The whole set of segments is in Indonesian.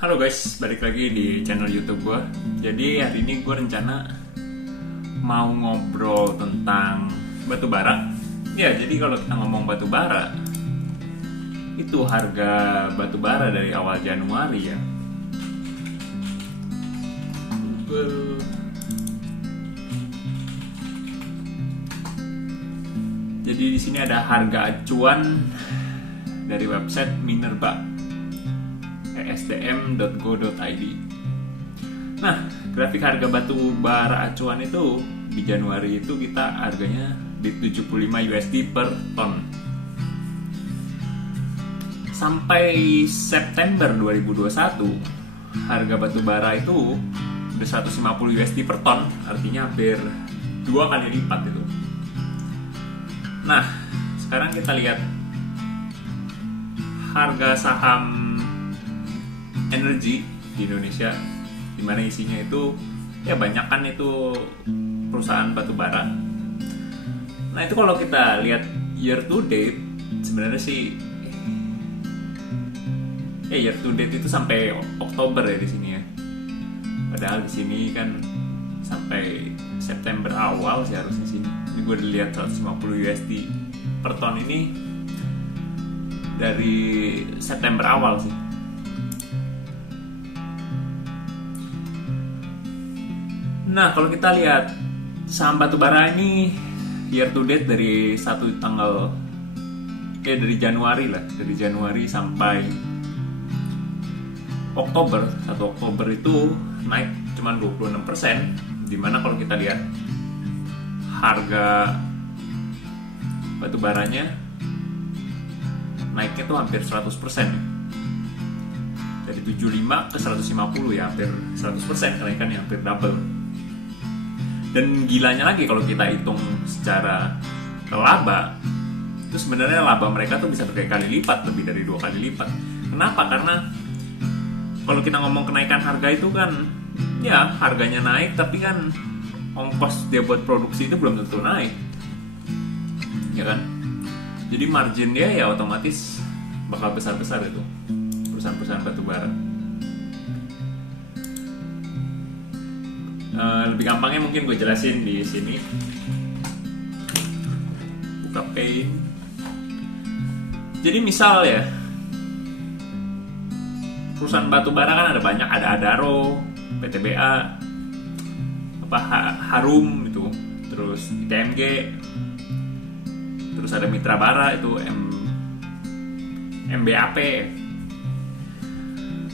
Halo guys, balik lagi di channel YouTube gue. Jadi hari ini gue rencana mau ngobrol tentang batu bara. Ya, jadi kalau kita ngomong batu bara, itu harga batu bara dari awal Januari ya. Jadi di sini ada harga acuan dari website Minerba esdm.go.id. Nah, grafik harga batu bara acuan itu di Januari itu kita harganya di 75 USD per ton. Sampai September 2021, harga batu bara itu udah 150 USD per ton, artinya hampir 2 kali lipat itu. Nah, sekarang kita lihat harga saham energi di Indonesia, dimana isinya itu ya banyak kan itu perusahaan batu bara. Nah itu kalau kita lihat year to date, sebenarnya sih year to date itu sampai Oktober ya di sini ya. Padahal di sini kan sampai September awal sih harusnya sini. Ini gue lihat 150 USD per ton ini dari September awal sih. Nah, kalau kita lihat saham batubara ini year to date dari dari Januari lah, dari Januari sampai Oktober, 1 Oktober itu naik cuma 26%, dimana kalau kita lihat harga batubaranya naiknya tuh hampir 100%. Dari 75 ke 150 ya, hampir 100% kenaikan, yang hampir double. Dan gilanya lagi kalau kita hitung secara laba, itu sebenarnya laba mereka tuh bisa berkali-kali lipat, lebih dari 2 kali lipat. Kenapa? Karena kalau kita ngomong kenaikan harga itu kan, ya harganya naik, tapi kan ongkos dia buat produksi itu belum tentu naik, ya kan? Jadi margin dia ya otomatis bakal besar-besar itu perusahaan-perusahaan batubara. Lebih gampangnya mungkin gue jelasin di sini. Buka Paint. Jadi misal ya, perusahaan batubara kan ada banyak, ada Adaro, PTBA, Harum itu, terus ITMG, terus ada Mitra Bara itu MBAP.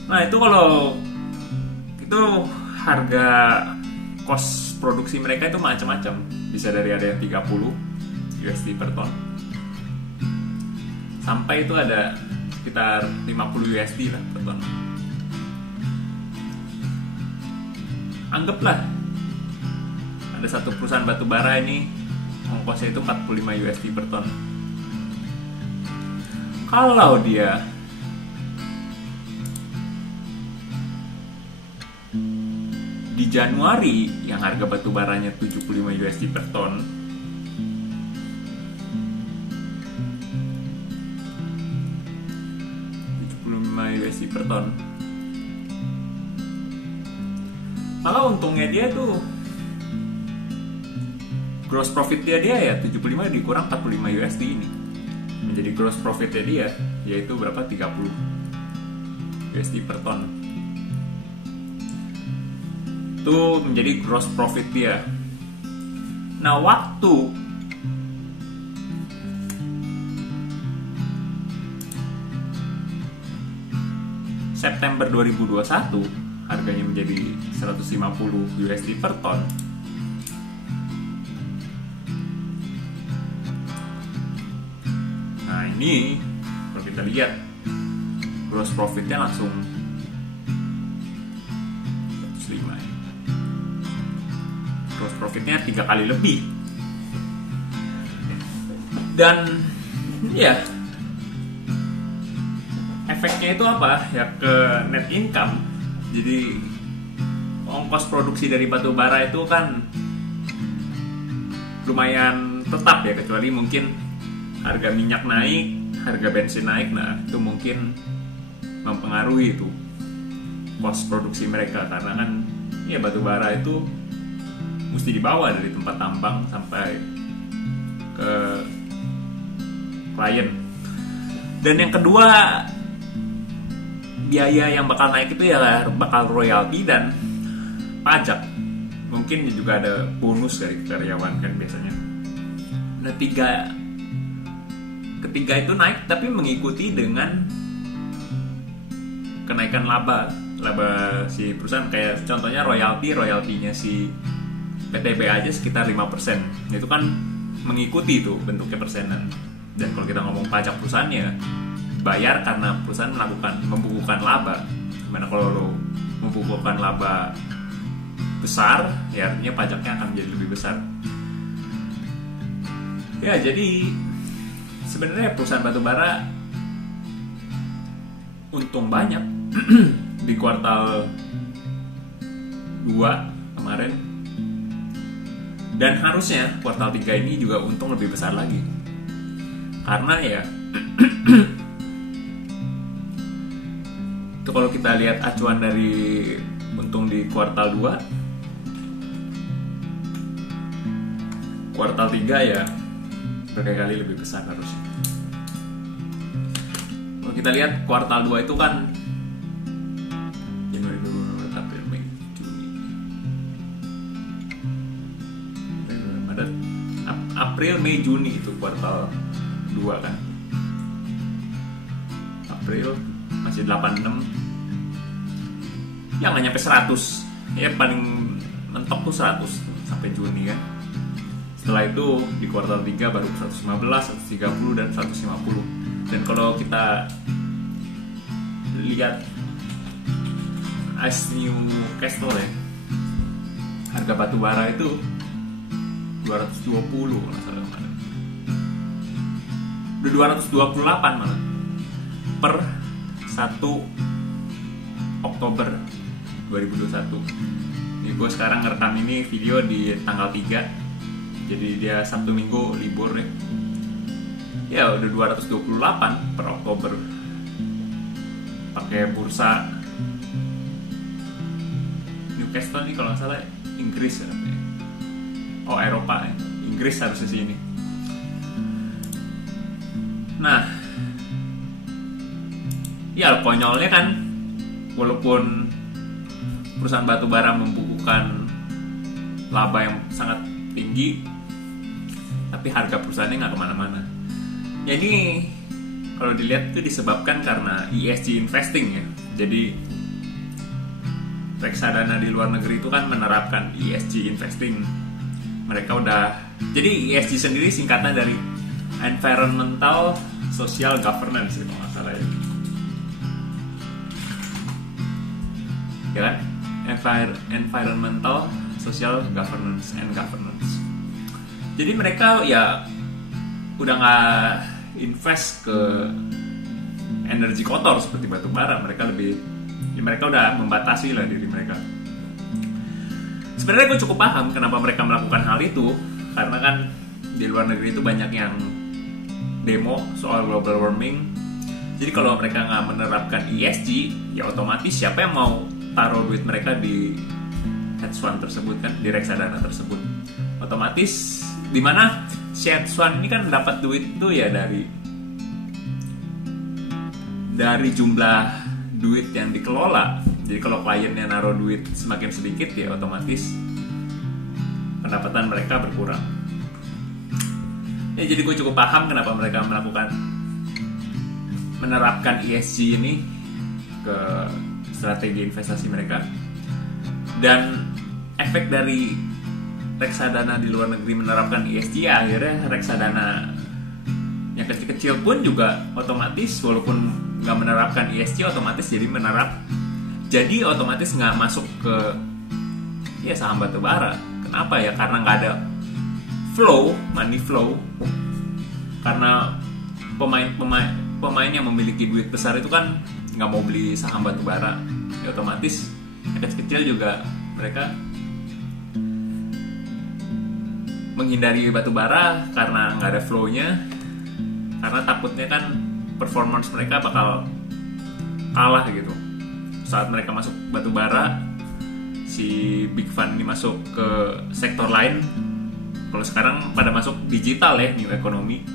Nah itu kalau itu harga cost produksi mereka itu macam-macam, bisa dari ada yang 30 USD per ton sampai itu ada sekitar 50 USD lah per ton. Anggaplah ada satu perusahaan batubara ini ongkosnya itu 45 USD per ton. Kalau dia di Januari yang harga batubaranya 75 USD per ton, USD per ton, malah untungnya dia tuh gross profit dia ya 75 dikurang 45 USD ini menjadi gross profitnya dia, yaitu berapa, 30 USD per ton. Itu menjadi gross profit dia. Nah, waktu September 2021 harganya menjadi 150 USD per ton. Nah, ini kalau kita lihat gross profitnya langsung 105 ya. Gross profitnya 3 kali lebih. Dan ya efeknya itu apa? Ya ke net income. Jadi ongkos produksi dari batu bara itu kan lumayan tetap ya, kecuali mungkin harga minyak naik, harga bensin naik, nah itu mungkin mempengaruhi itu. cost produksi mereka, karena kan ya batu bara itu mesti dibawa dari tempat tambang sampai ke klien. Dan yang kedua, biaya yang bakal naik itu ya bakal royalti dan pajak. Mungkin juga ada bonus dari karyawan kan biasanya. Nah, ketiga itu naik tapi mengikuti dengan kenaikan laba si perusahaan. Kayak contohnya royaltinya si PTB aja sekitar 5%. Itu kan mengikuti itu bentuknya persenan. Dan kalau kita ngomong pajak perusahaannya, bayar karena perusahaan membukukan laba. Gimana kalau lo membukukan laba besar, ya artinya pajaknya akan menjadi lebih besar. Ya, jadi sebenarnya perusahaan batubara untung banyak di kuartal 2 kemarin. Dan harusnya kuartal 3 ini juga untung lebih besar lagi. Karena ya itu kalau kita lihat acuan dari untung di kuartal 2, kuartal 3 ya berkali-kali lebih besar harusnya. Kalau kita lihat kuartal 2 itu kan Januari, Februari, April, Mei, Juni, Maret, April, Mei, Juni itu kuartal 2 kan. April masih 86, ya nggak nyampe 100, ya paling mentok tuh 100 sampai Juni kan. Setelah itu di kuartal 3 baru 115, 130 dan 150. Dan kalau kita lihat Ice Newcastle ya, harga batu bara itu 220 kalau salah kemarin. Udah 228 malah per 1 Oktober 2021. Ini gue sekarang ngerekam ini video di tanggal 3. Jadi dia Sabtu Minggu libur ya. Ya udah 228 per Oktober. Pakai bursa Newcastle nih kalau nggak salah Inggris ya. Oh, Eropa ya. Inggris harusnya sih ini. Nah, ya konyolnya kan, walaupun perusahaan batubara membukukan laba yang sangat tinggi, tapi harga perusahaannya nggak kemana-mana. Ya ini kalau dilihat itu disebabkan karena ESG investing ya. Jadi reksadana di luar negeri itu kan menerapkan ESG investing. Mereka udah, jadi ESG sendiri singkatan dari Environmental Social Governance kalau nggak salah ya. Ya kan? Environmental Social Governance and Governance. Jadi mereka ya udah nggak invest ke energi kotor seperti batu bara. Mereka udah membatasi lah diri mereka. Sebenarnya gue cukup paham kenapa mereka melakukan hal itu, karena kan di luar negeri itu banyak yang demo soal global warming. Jadi kalau mereka nggak menerapkan ESG, ya otomatis siapa yang mau taruh duit mereka di hedge fund tersebut kan, di reksadana tersebut. Otomatis di mana si hedge fund ini kan dapat duit itu ya dari jumlah duit yang dikelola. Jadi kalau kliennya naruh duit semakin sedikit, ya otomatis pendapatan mereka berkurang. Ya jadi gue cukup paham kenapa mereka menerapkan ESG ini ke strategi investasi mereka. Dan efek dari reksadana di luar negeri menerapkan ESG, ya akhirnya reksadana yang kecil-kecil pun juga otomatis, walaupun nggak menerapkan ESG, otomatis jadi otomatis nggak masuk ke ya saham batubara. Kenapa ya? Karena nggak ada money flow. Karena pemain yang memiliki duit besar itu kan nggak mau beli saham batubara, ya otomatis yang kecil-kecil juga mereka menghindari batubara karena nggak ada flow-nya, karena takutnya kan performance mereka bakal kalah gitu. saat mereka masuk batu bara, si big fund ini masuk ke sektor lain. Kalau sekarang pada masuk digital ya, new economy.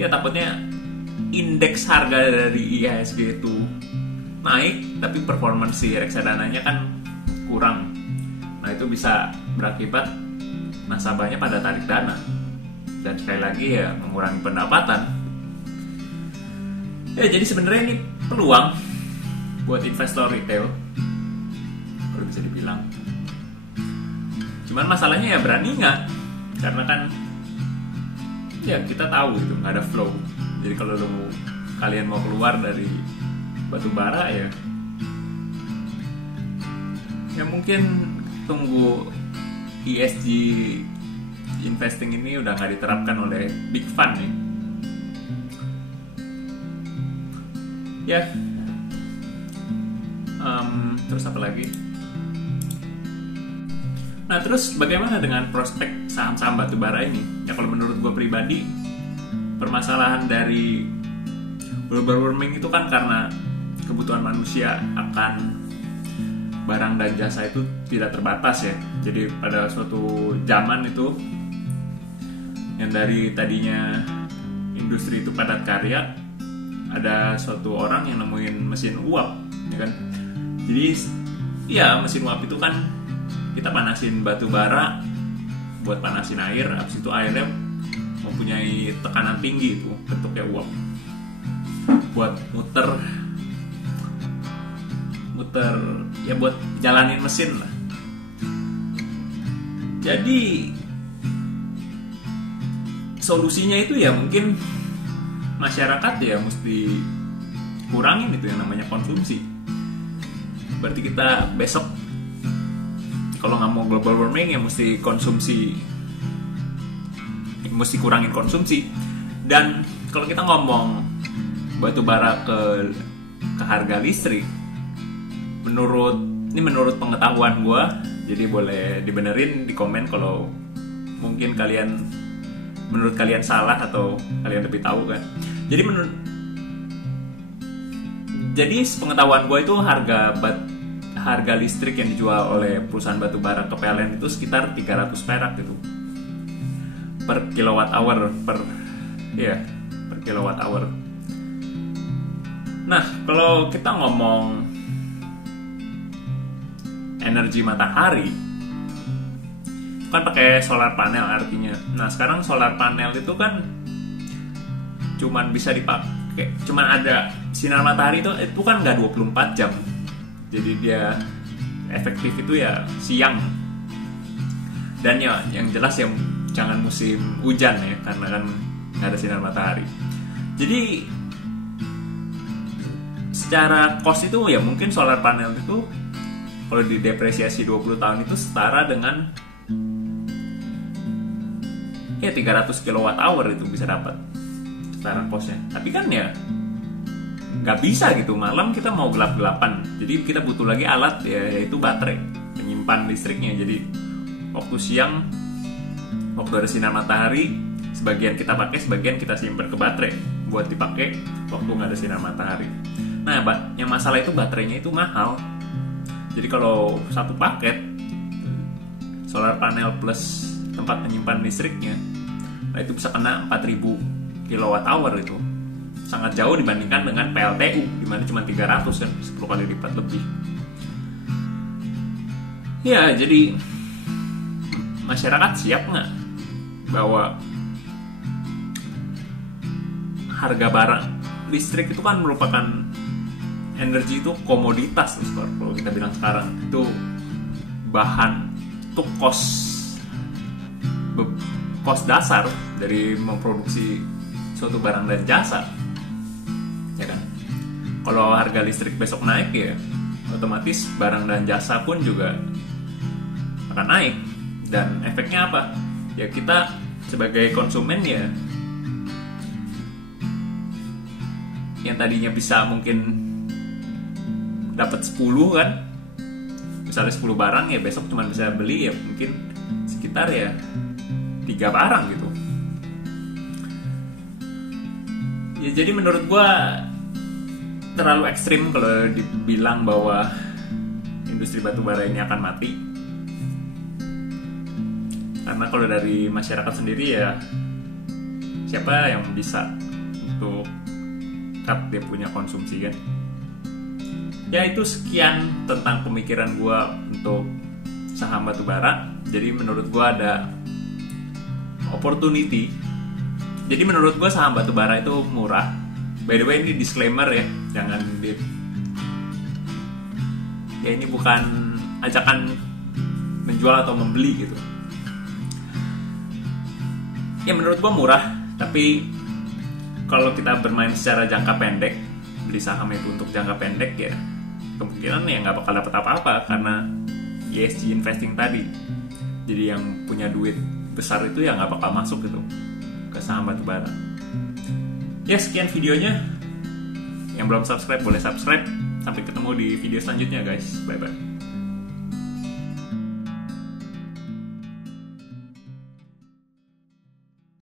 Ya takutnya indeks harga dari IHSG itu naik, tapi performance si reksadananya kan kurang. Nah itu bisa berakibat nasabahnya pada tarik dana, dan sekali lagi ya mengurangi pendapatan. Ya jadi sebenarnya ini peluang buat investor retail, kalau bisa dibilang. Cuman masalahnya ya berani nggak, karena kan ya kita tahu gitu nggak ada flow. Jadi kalau kalian mau keluar dari batu bara ya mungkin tunggu ESG investing ini udah nggak diterapkan oleh big fund nih. Ya, terus apa lagi? Nah terus bagaimana dengan prospek saham-saham batubara ini? Ya kalau menurut gue pribadi, permasalahan dari global warming itu kan karena kebutuhan manusia akan barang dan jasa itu tidak terbatas ya. Jadi pada suatu zaman itu yang dari tadinya industri itu padat karya, ada suatu orang yang nemuin mesin uap, ya kan? Jadi ya mesin uap itu kan kita panasin batu bara buat panasin air, habis itu airnya mempunyai tekanan tinggi itu bentuknya uap buat muter ya buat jalanin mesin lah. Jadi solusinya itu ya mungkin masyarakat ya mesti kurangin itu yang namanya konsumsi. Berarti kita besok kalau nggak mau global warming ya mesti kurangin konsumsi. Dan kalau kita ngomong batu bara ke harga listrik, menurut pengetahuan gue, jadi boleh dibenerin di komen kalau mungkin menurut kalian salah atau kalian lebih tahu kan. Jadi pengetahuan gue itu harga listrik yang dijual oleh perusahaan batubara ke PLN itu sekitar 300 perak gitu per kilowatt hour per kilowatt hour. Nah kalau kita ngomong energi matahari itu kan pakai solar panel artinya. Nah sekarang solar panel itu kan cuman bisa dipakai, cuman ada sinar matahari itu kan nggak 24 jam. Jadi dia efektif itu ya siang. Dan ya yang jelas ya jangan musim hujan ya, karena kan nggak ada sinar matahari. Jadi secara cost itu ya mungkin solar panel itu kalau didepresiasi 20 tahun itu setara dengan ya 300 kilowatt hour itu bisa dapat secara costnya. Tapi kan ya nggak bisa gitu, malam kita mau gelap-gelapan, jadi kita butuh lagi alat yaitu baterai penyimpan listriknya. Jadi waktu siang, waktu ada sinar matahari, sebagian kita pakai, sebagian kita simpan ke baterai buat dipakai waktu nggak ada sinar matahari. Nah yang masalah itu baterainya itu mahal. Jadi kalau satu paket solar panel plus tempat menyimpan listriknya, nah itu bisa kena 4000 kilowatt hour. Itu sangat jauh dibandingkan dengan PLTU di mana cuma 300 kan, 10 kali lipat lebih. Ya, jadi masyarakat siap nggak bahwa harga barang listrik itu kan merupakan energi, itu komoditas kalau kita bilang sekarang, itu bahan, itu cost dasar dari memproduksi suatu barang dan jasa, ya kan? Kalau harga listrik besok naik ya otomatis barang dan jasa pun juga akan naik. Dan efeknya apa? Ya kita sebagai konsumen ya yang tadinya bisa mungkin dapat 10 kan, misalnya 10 barang ya besok cuma bisa beli ya mungkin sekitar ya 3 barang gitu. Ya jadi menurut gua terlalu ekstrim kalau dibilang bahwa industri batubara ini akan mati. Karena kalau dari masyarakat sendiri ya, siapa yang bisa untuk cut dia punya konsumsi kan? Ya itu sekian tentang pemikiran gue untuk saham batubara. Jadi menurut gue ada opportunity. Jadi menurut gue saham batubara itu murah. By the way ini disclaimer ya, jangan ya ini bukan ajakan menjual atau membeli gitu. Ya menurut gue murah, tapi kalau kita bermain secara jangka pendek, beli saham itu untuk jangka pendek ya kemungkinan ya nggak bakal dapat apa-apa karena ESG investing tadi. Jadi yang punya duit besar itu ya nggak bakal masuk gitu ke saham batubara. Ya sekian videonya. Yang belum subscribe boleh subscribe. Sampai ketemu di video selanjutnya guys. Bye bye.